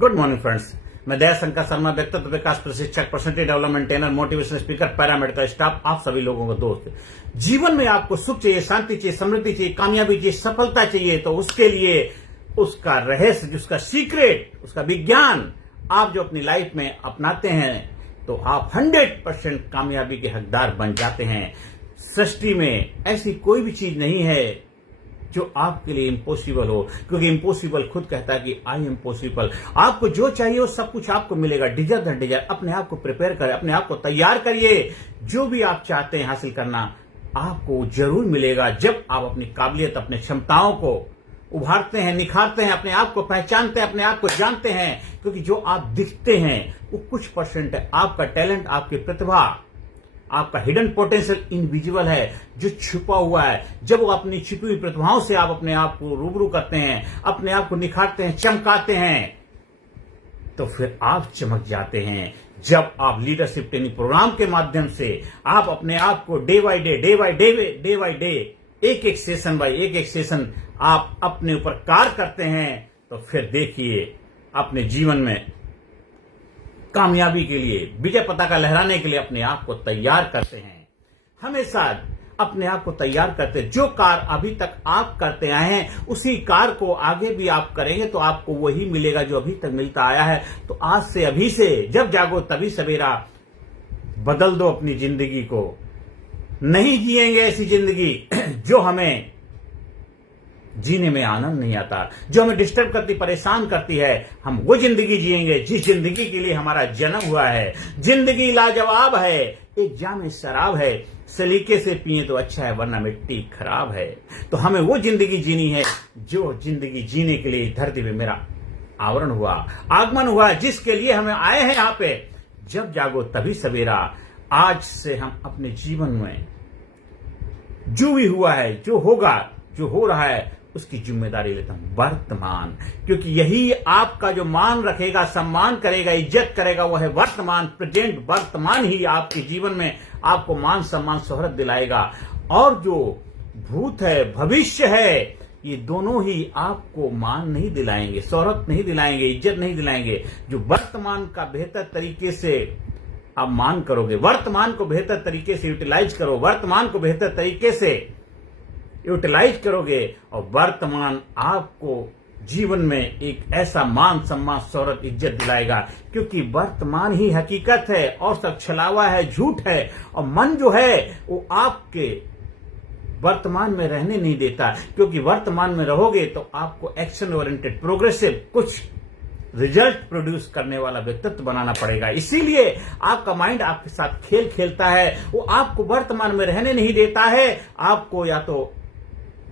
Good morning friends, मैं दयाशंकर शर्मा, व्यक्तित्व विकास प्रशिक्षक, personality development trainer, motivational speaker, paramedical staff, आप सभी लोगों का दोस्त। जीवन में आपको सुख चाहिए, शांति चाहिए, समृद्धि चाहिए, कामयाबी चाहिए, सफलता चाहिए, तो उसके लिए उसका रहस्य, उसका सीक्रेट, उसका विज्ञान आप जो अपनी लाइफ में अपनाते हैं तो आप 100% कामयाबी के हकदार बन जाते हैं। सृष्टि में ऐसी कोई भी चीज नहीं है जो आपके लिए इम्पॉसिबल हो, क्योंकि इम्पॉसिबल खुद कहता है कि आई एम पॉसिबल। आपको जो चाहिए वो सब कुछ आपको मिलेगा। डिजायर द डिजायर, अपने आप को प्रिपेयर करें, अपने आप को तैयार करिए। जो भी आप चाहते हैं हासिल करना आपको जरूर मिलेगा, जब आप अपनी काबिलियत, अपनी क्षमताओं को उभारते हैं, निखारते हैं, अपने आप को पहचानते हैं, अपने आप को जानते हैं। क्योंकि जो आप दिखते हैं वो कुछ परसेंट है। आपका टैलेंट, आपकी प्रतिभा, आपका हिडन पोटेंशियल इनविजिबल है, जो छुपा हुआ है। जब वो अपनी छिपी हुई प्रतिभाओं से आप अपने आप को रूबरू करते हैं, अपने आप को निखारते हैं, चमकाते हैं, तो फिर आप चमक जाते हैं। जब आप लीडरशिप ट्रेनिंग प्रोग्राम के माध्यम से आप अपने आप को डे बाय डे एक सेशन बाय एक सेशन आप अपने ऊपर कार्य करते हैं, तो फिर देखिए अपने जीवन में कामयाबी के लिए, विजय पताका लहराने के लिए अपने आप को तैयार करते हैं। हमेशा अपने आप को तैयार करते हैं। जो कार्य अभी तक आप करते आए हैं उसी कार्य को आगे भी आप करेंगे तो आपको वही मिलेगा जो अभी तक मिलता आया है। तो आज से, अभी से, जब जागो तभी सवेरा, बदल दो अपनी जिंदगी को। नहीं जिएंगे ऐसी जिंदगी जो हमें जीने में आनंद नहीं आता, जो हमें डिस्टर्ब करती, परेशान करती है। हम वो जिंदगी जिएंगे जिस जिंदगी के लिए हमारा जन्म हुआ है। जिंदगी लाजवाब है, एक जाम शराब है, सलीके से पिए तो अच्छा है, वरना मिट्टी खराब है। तो हमें वो जिंदगी जीनी है जो जिंदगी जीने के लिए धरती पे मेरा आवरण हुआ, आगमन हुआ, जिसके लिए हमें आए हैं यहाँ पे। जब जागो तभी सवेरा। आज से हम अपने जीवन में जो भी हुआ है, जो होगा, जो हो रहा है, उसकी जिम्मेदारी लेता हूं वर्तमान। क्योंकि यही आपका जो मान रखेगा, सम्मान करेगा, इज्जत करेगा, वो है वर्तमान। प्रेजेंट, वर्तमान ही आपके जीवन में आपको मान, सम्मान, शोहरत दिलाएगा। और जो भूत है, भविष्य है, ये दोनों ही आपको मान नहीं दिलाएंगे, शोहरत नहीं दिलाएंगे, इज्जत नहीं दिलाएंगे। जो वर्तमान का बेहतर तरीके से आप मान करोगे, वर्तमान को बेहतर तरीके से यूटिलाइज करो, वर्तमान को बेहतर तरीके से यूटिलाइज करोगे, और वर्तमान आपको जीवन में एक ऐसा मान, सम्मान, शोहरत, इज्जत दिलाएगा। क्योंकि वर्तमान ही हकीकत है और सब छलावा है, झूठ है। और मन जो है वो आपके वर्तमान में रहने नहीं देता। क्योंकि वर्तमान में रहोगे तो आपको एक्शन ओरिएंटेड, प्रोग्रेसिव, कुछ रिजल्ट प्रोड्यूस करने वाला व्यक्तित्व बनाना पड़ेगा। इसीलिए आपका माइंड आपके साथ खेल खेलता है। वो आपको वर्तमान में रहने नहीं देता है। आपको या तो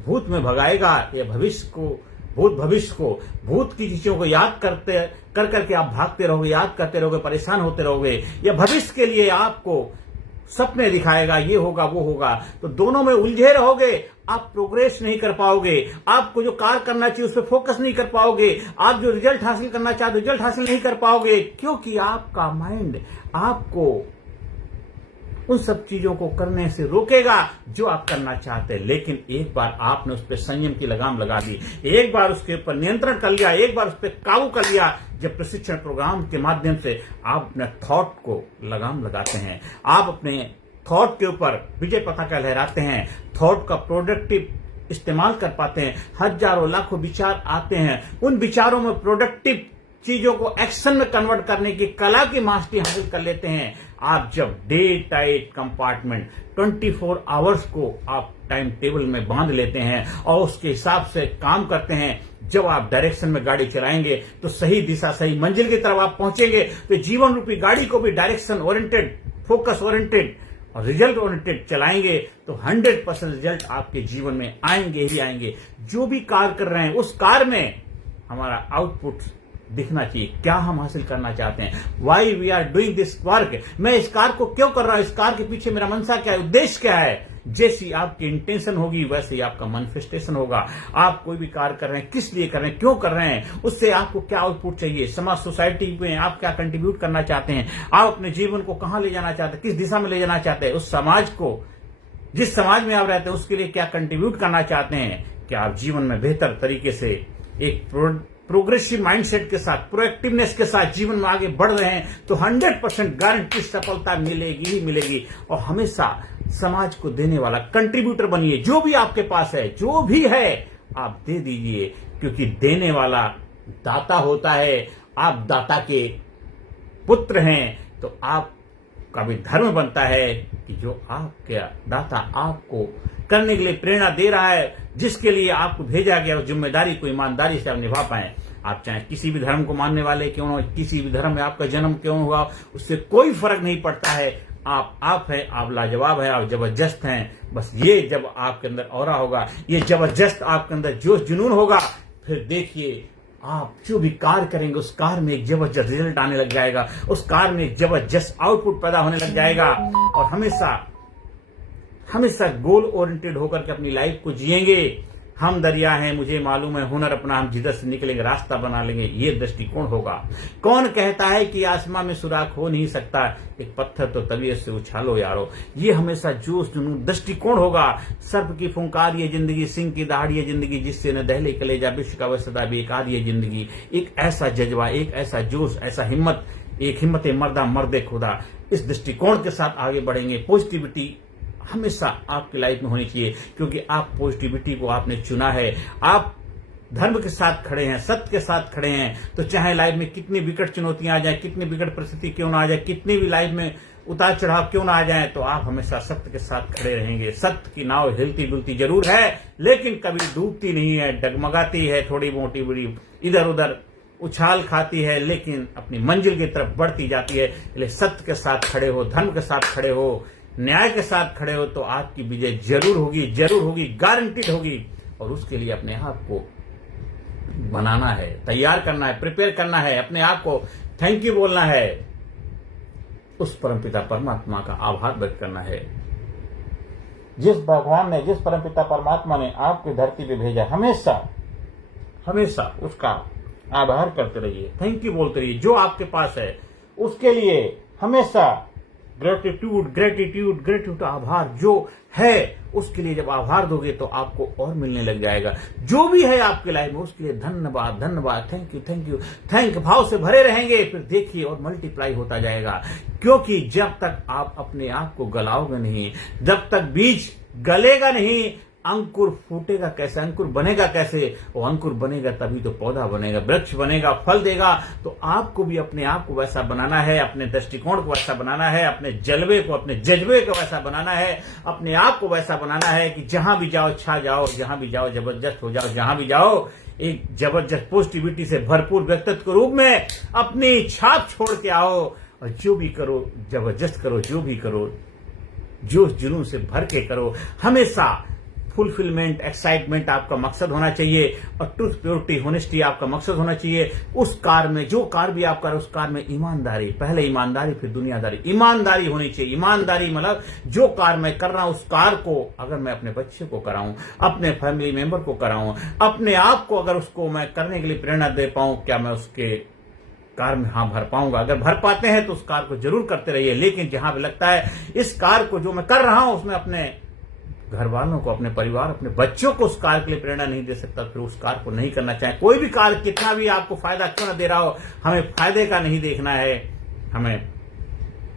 भूत में भगाएगा या भविष्य को, भूत की चीजों को याद करके आप भागते रहोगे, याद करते रहोगे, परेशान होते रहोगे। या भविष्य के लिए आपको सपने दिखाएगा, ये होगा, वो होगा। तो दोनों में उलझे रहोगे, आप प्रोग्रेस नहीं कर पाओगे। आपको जो कार्य करना चाहिए उस पर फोकस नहीं कर पाओगे। आप जो रिजल्ट हासिल करना चाहते रिजल्ट हासिल नहीं कर पाओगे। क्योंकि आपका माइंड आपको उन सब चीजों को करने से रोकेगा जो आप करना चाहते हैं। लेकिन एक बार आपने उस पर संयम की लगाम लगा दी, एक बार उसके ऊपर नियंत्रण कर लिया, एक बार उस पर काबू कर लिया, जब प्रशिक्षण प्रोग्राम के माध्यम से आप अपने थॉट को लगाम लगाते हैं, आप अपने थॉट के ऊपर विजय पताका लहराते हैं, थॉट का प्रोडक्टिव इस्तेमाल कर पाते हैं। हजारों लाखों विचार आते हैं, उन विचारों में प्रोडक्टिव चीजों को एक्शन में कन्वर्ट करने की कला की मास्टरी हासिल कर लेते हैं। आप जब डे टाइट कंपार्टमेंट 24 आवर्स को आप टाइम टेबल में बांध लेते हैं और उसके हिसाब से काम करते हैं, जब आप डायरेक्शन में गाड़ी चलाएंगे तो सही दिशा, सही मंजिल की तरफ आप पहुंचेंगे। तो जीवन रूपी गाड़ी को भी डायरेक्शन ओरिएंटेड, फोकस ओरिएंटेड और रिजल्ट ओरिएंटेड चलाएंगे तो 100% रिजल्ट आपके जीवन में आएंगे ही आएंगे। जो भी कार्य कर रहे हैं उस कार्य में हमारा आउटपुट दिखना चाहिए। क्या हम हासिल करना चाहते हैं, why we are doing this work, मैं इस कार्य को क्यों कर रहा हूं, इस कार्य के पीछे मेरा मनसा क्या है, उद्देश्य क्या है। जैसी आपकी इंटेंशन होगी वैसे ही आपका मैनिफेस्टेशन होगा। आप कोई भी कार्य कर रहे हैं, किस लिए कर रहे हैं, क्यों कर रहे हैं, उससे आपको क्या आउटपुट चाहिए, समाज, सोसाइटी में आप क्या कंट्रीब्यूट करना चाहते हैं, आप अपने जीवन को कहां ले जाना चाहते हैं, किस दिशा में ले जाना चाहते हैं, उस समाज को, जिस समाज में आप रहते हैं उसके लिए क्या कंट्रीब्यूट करना चाहते हैं। क्या आप जीवन में बेहतर तरीके से एक प्रोग्रेसिव माइंडसेट के साथ, प्रोएक्टिवनेस के साथ जीवन में आगे बढ़ रहे हैं तो 100% गारंटी सफलता मिलेगी ही मिलेगी। और हमेशा समाज को देने वाला कंट्रीब्यूटर बनिए। जो भी आपके पास है, जो भी है, आप दे दीजिए, क्योंकि देने वाला दाता होता है। आप दाता के पुत्र हैं तो आपका भी धर्म बनता है कि जो आपके दाता आपको करने के लिए प्रेरणा दे रहा है, जिसके लिए आपको भेजा गया, उस जिम्मेदारी को ईमानदारी से आप निभा पाए। आप चाहे किसी भी धर्म को मानने वाले क्यों हो, किसी भी धर्म में आपका जन्म क्यों हुआ, उससे कोई फर्क नहीं पड़ता है। आप हैं, आप लाजवाब हैं, आप जबरदस्त हैं। बस ये जब आपके अंदर ऑरा होगा, ये जबरदस्त आपके अंदर जोश जुनून होगा, फिर देखिए आप जो भी कार्य करेंगे उस कार्य में एक जबरदस्त रिजल्ट आने लग जाएगा, उस कार्य में एक जबरदस्त आउटपुट पैदा होने लग जाएगा। और हमेशा गोल ओरिएंटेड होकर के अपनी लाइफ को जिएंगे। हम दरिया हैं, मुझे मालूम है, हुनर अपना, हम जिधर से निकलेंगे रास्ता बना लेंगे, ये दृष्टिकोण होगा। कौन कहता है कि आसमां में सुराख हो नहीं सकता, एक पत्थर तो तबीयत से उछालो यारो। ये हमेशा जोश जुनून दृष्टिकोण होगा। सर्प की फुंकार ये जिंदगी, सिंह की दहाड़ी ये जिंदगी, जिससे न दहले कलेजा, विश्व का वसदा बेकार ये जिंदगी। एक ऐसा जज्बा, एक ऐसा जोश, ऐसा हिम्मत, एक हिम्मत मर्दा मर्दे खुदा, इस दृष्टिकोण के साथ आगे बढ़ेंगे। पॉजिटिविटी हमेशा आपकी लाइफ में होनी चाहिए, क्योंकि आप पॉजिटिविटी को आपने चुना है। आप धर्म के साथ खड़े हैं, सत्य के साथ खड़े हैं, तो चाहे लाइफ में कितनी विकट चुनौतियां आ जाए, कितनी विकट परिस्थिति क्यों ना आ जाए, कितनी भी लाइफ में उतार चढ़ाव क्यों ना आ जाए, तो आप हमेशा सत्य के साथ खड़े रहेंगे। सत्य की नाव हिलती डुलती जरूर है, लेकिन कभी डूबती नहीं है, डगमगाती है, थोड़ी मोटी बड़ी इधर उधर उछाल खाती है, लेकिन अपनी मंजिल की तरफ बढ़ती जाती है। इसलिए सत्य के साथ खड़े हो, धर्म के साथ खड़े हो, न्याय के साथ खड़े हो, तो आपकी विजय जरूर होगी, गारंटीड होगी। और उसके लिए अपने आप को बनाना है, तैयार करना है, प्रिपेयर करना है, अपने आप को थैंक यू बोलना है, उस परमपिता परमात्मा का आभार व्यक्त करना है। जिस भगवान ने, जिस परमपिता परमात्मा ने आपकी धरती पे भेजा, हमेशा उसका आभार करते रहिए, थैंक यू बोलते रहिए। जो आपके पास है उसके लिए हमेशा ग्रेटिट्यूड, आभार जो है उसके लिए जब आभार दोगे तो आपको और मिलने लग जाएगा। जो भी है आपके लाइफ में उसके लिए धन्यवाद, थैंक भाव से भरे रहेंगे, फिर देखिए और मल्टीप्लाई होता जाएगा। क्योंकि जब तक आप अपने आप को गलाओगे नहीं, जब तक बीज गलेगा नहीं, अंकुर फूटेगा कैसे, अंकुर बनेगा कैसे? वो अंकुर बनेगा तभी तो पौधा बनेगा, वृक्ष बनेगा, फल देगा। तो आपको भी अपने आप को वैसा बनाना है, अपने दृष्टिकोण को वैसा बनाना है, अपने जलवे को, अपने जज्बे को वैसा बनाना है, अपने आप को वैसा बनाना है कि जहां भी जाओ छा जाओ, जहां भी जाओ जबरदस्त हो जाओ, जहां भी जाओ एक जबरदस्त पॉजिटिविटी से भरपूर व्यक्तित्व के रूप में अपनी छाप छोड़ के आओ। और जो भी करो जबरदस्त करो, जो भी करो जोश जुनून से भर के करो। हमेशा फुलफिलमेंट, एक्साइटमेंट आपका मकसद होना चाहिए, और ट्रूथ, प्योरिटी, होनेस्टी आपका मकसद होना चाहिए। उस कार में, जो कार भी आप करो, उस कार में ईमानदारी, पहले ईमानदारी फिर दुनियादारी, ईमानदारी होनी चाहिए। ईमानदारी मतलब जो कार मैं कर रहा हूं उस कार को अगर मैं अपने बच्चे को कराऊं, अपने फैमिली मेंबर को कराऊं, अपने आप को अगर उसको मैं करने के लिए प्रेरणा दे पाऊं, क्या मैं उसके कार में हाँ भर पाऊंगा? अगर भर पाते हैं तो उस कार को जरूर करते रहिए। लेकिन जहां भी लगता है इस कार को जो मैं कर रहा हूं उसमें अपने घर वालों को, अपने परिवार, अपने बच्चों को उस कार्य के लिए प्रेरणा नहीं दे सकता, फिर उस कार्य को नहीं करना चाहिए। कोई भी कार्य कितना भी आपको फायदा क्यों ना दे रहा हो, हमें फायदे का नहीं देखना है, हमें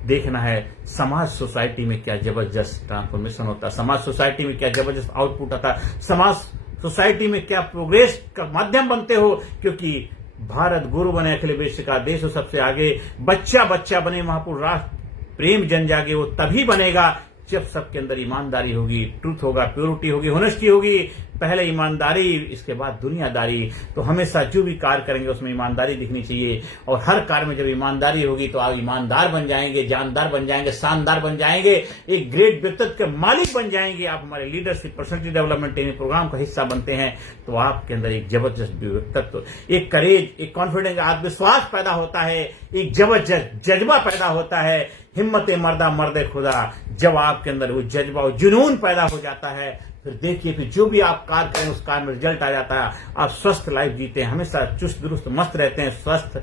देखना है समाज, सोसाइटी में क्या जबरदस्त ट्रांसफॉर्मेशन होता है, समाज सोसाइटी में क्या जबरदस्त आउटपुट आता है, समाज सोसाइटी में क्या प्रोग्रेस का माध्यम बनते हो। क्योंकि भारत गुरु बने अखिल विश्व का, देश हो सबसे आगे, बच्चा बने महापुरुष, राष्ट्र प्रेम जन जागे, वो तभी बनेगा जब सबके अंदर ईमानदारी होगी, ट्रूथ होगा, प्योरिटी होगी, होनेस्टी होगी। पहले ईमानदारी, इसके बाद दुनियादारी। तो हमेशा जो भी कार्य करेंगे उसमें ईमानदारी दिखनी चाहिए, और हर कार्य में जब ईमानदारी होगी तो आप ईमानदार बन जाएंगे, जानदार बन जाएंगे, शानदार बन जाएंगे, एक ग्रेट व्यक्तित्व के मालिक बन जाएंगे। आप हमारे leadership, personality development training programme का हिस्सा बनते हैं तो आपके अंदर एक जबरदस्त व्यक्तित्व, एक करेज, एक कॉन्फिडेंस, आत्मविश्वास पैदा होता है, एक जबरदस्त जज्बा पैदा होता है, हिम्मत मर्दा मर्दे खुदा। जब आपके अंदर वो जज्बा और जुनून पैदा हो जाता है, फिर देखिए फिर जो भी आप कार्य करें उस कार्य में रिजल्ट आ जाता है। आप स्वस्थ लाइफ जीते हैं, हमेशा चुस्त दुरुस्त मस्त रहते हैं। स्वस्थ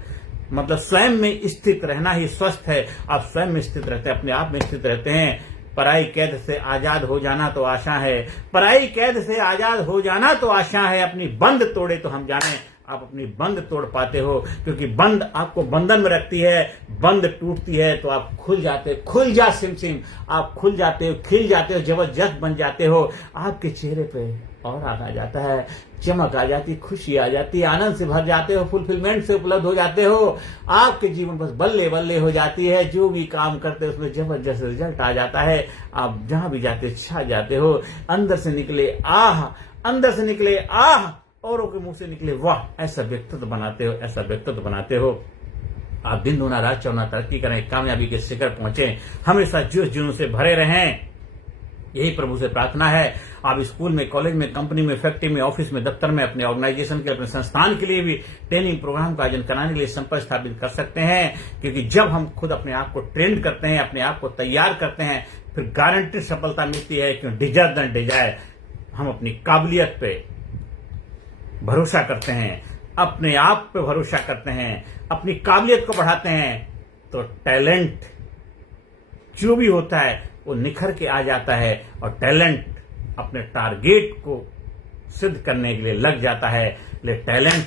मतलब स्वयं में स्थित रहना ही स्वस्थ है। आप स्वयं में स्थित रहते हैं, अपने आप में स्थित रहते हैं। पराई कैद से आजाद हो जाना तो आशा है, पराई कैद से आजाद हो जाना तो आशा है। अपनी बंद तोड़े तो हम जाने, आप अपनी बंद तोड़ पाते हो, क्योंकि बंद आपको बंधन में रखती है, बंद टूटती है तो आप खुल जाते, खुल जा सिम सिम, आप खुल जाते हो, खिल जाते हो, जबरदस्त बन जाते हो, आपके चेहरे पे और आ जाता है, चमक आ जाती, खुशी आ जाती, आनंद से भर जाते हो, फुलफिलमेंट से उपलब्ध हो जाते हो, आपके जीवन बस बल्ले बल्ले हो जाती है, जो भी काम करते हो उसमें जबरदस्त रिजल्ट आ जाता है, आप जहां भी जाते छा जाते हो, अंदर से निकले आह, अंदर से निकले आह, औरों के मुंह से निकले वाह, ऐसा व्यक्तित्व बनाते हो, ऐसा व्यक्तित्व बनाते हो। आप दिन दूना रात चौना तरक्की करें, कामयाबी के शिखर पहुंचे, हमेशा जोश जुनून से भरे रहें, यही प्रभु से प्रार्थना है। आप स्कूल में, कॉलेज में, कंपनी में, फैक्ट्री में, ऑफिस में, दफ्तर में, अपने ऑर्गेनाइजेशन के, अपने संस्थान के लिए भी ट्रेनिंग प्रोग्राम का आयोजन कराने के लिए संपर्क स्थापित कर सकते हैं, क्योंकि जब हम खुद अपने आप को ट्रेंड करते हैं, अपने आप को तैयार करते हैं, फिर गारंटी सफलता मिलती है, क्यों डिजायर देन डिजायर। हम अपनी काबिलियत पे भरोसा करते हैं, अपने आप पे भरोसा करते हैं, अपनी काबिलियत को बढ़ाते हैं, तो टैलेंट जो भी होता है वो निखर के आ जाता है, और टैलेंट अपने टारगेट को सिद्ध करने के लिए लग जाता है। ले टैलेंट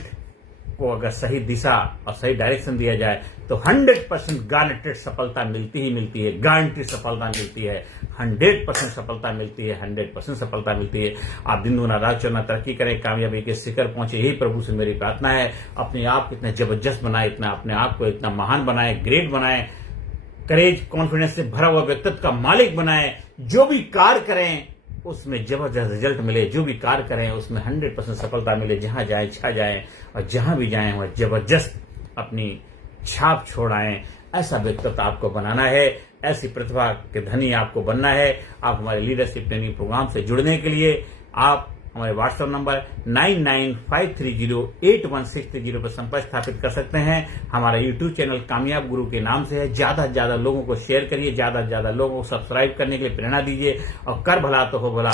को अगर सही दिशा और सही डायरेक्शन दिया जाए तो 100% गारंटेड सफलता मिलती ही मिलती है, गारंटी सफलता मिलती है, 100% सफलता मिलती है, 100% सफलता मिलती है। आप दिन दूना रात चौना तरक्की करें, कामयाबी के शिखर पहुंचे, यही प्रभु से मेरी प्रार्थना है। अपने आप को इतना जबरदस्त बनाए, इतना अपने आप को इतना महान बनाए, ग्रेट बनाए, करेज कॉन्फिडेंस से भरा हुआ व्यक्तित्व का मालिक बनाए। जो भी कार्य करें उसमें जबरदस्त रिजल्ट मिले, जो भी कार्य करें उसमें 100% सफलता मिले, जहां जाए छा जाए, और जहां भी जाए वहां जबरदस्त अपनी छाप छोड़ आए। ऐसा व्यक्तित्व आपको बनाना है, ऐसी प्रतिभा के धनी आपको बनना है। आप हमारे लीडरशिप ट्रेनिंग प्रोग्राम से जुड़ने के लिए आप हमारे व्हाट्सएप नंबर 9953081630 पर संपर्क स्थापित कर सकते हैं। हमारा यूट्यूब चैनल कामयाब गुरु के नाम से है। ज्यादा से ज्यादा लोगों को शेयर करिए, ज्यादा से ज्यादा लोगों को सब्सक्राइब करने के लिए प्रेरणा दीजिए, और कर भला तो हो भला।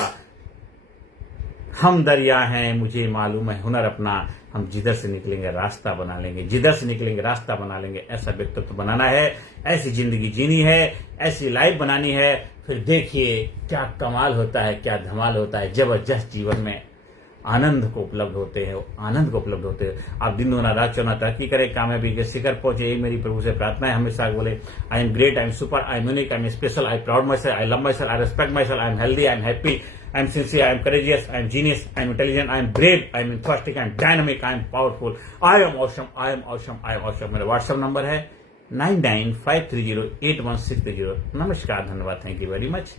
हम दरिया हैं, मुझे मालूम है हुनर अपना, हम जिधर से निकलेंगे रास्ता बना लेंगे, जिधर से निकलेंगे रास्ता बना लेंगे। ऐसा व्यक्तित्व बनाना है, ऐसी जिंदगी जीनी है, ऐसी लाइफ बनानी है। फिर देखिए क्या कमाल होता है, क्या धमाल होता है, जबरदस्त जीवन में आनंद को उपलब्ध होते हैं, आनंद को उपलब्ध होते हैं। आप दिन दूना रात चौना तरक्की करें, कामयाबी के शिखर पहुंचे, यही मेरी प्रभु से प्रार्थना है। हमेशा बोले I am great, I am super, I am unique, I am special, I proud my self, I love my self, I respect my self, I am healthy, I am happy, I am sincere, I am courageous, I am genius, I am intelligent, I am brave, I am enthusiastic, I am dynamic, I am powerful, I am awesome, I am awesome, I am awesome। मेरा WhatsApp number है 9953081630। नमस्कार, धन्यवाद, thank you very much.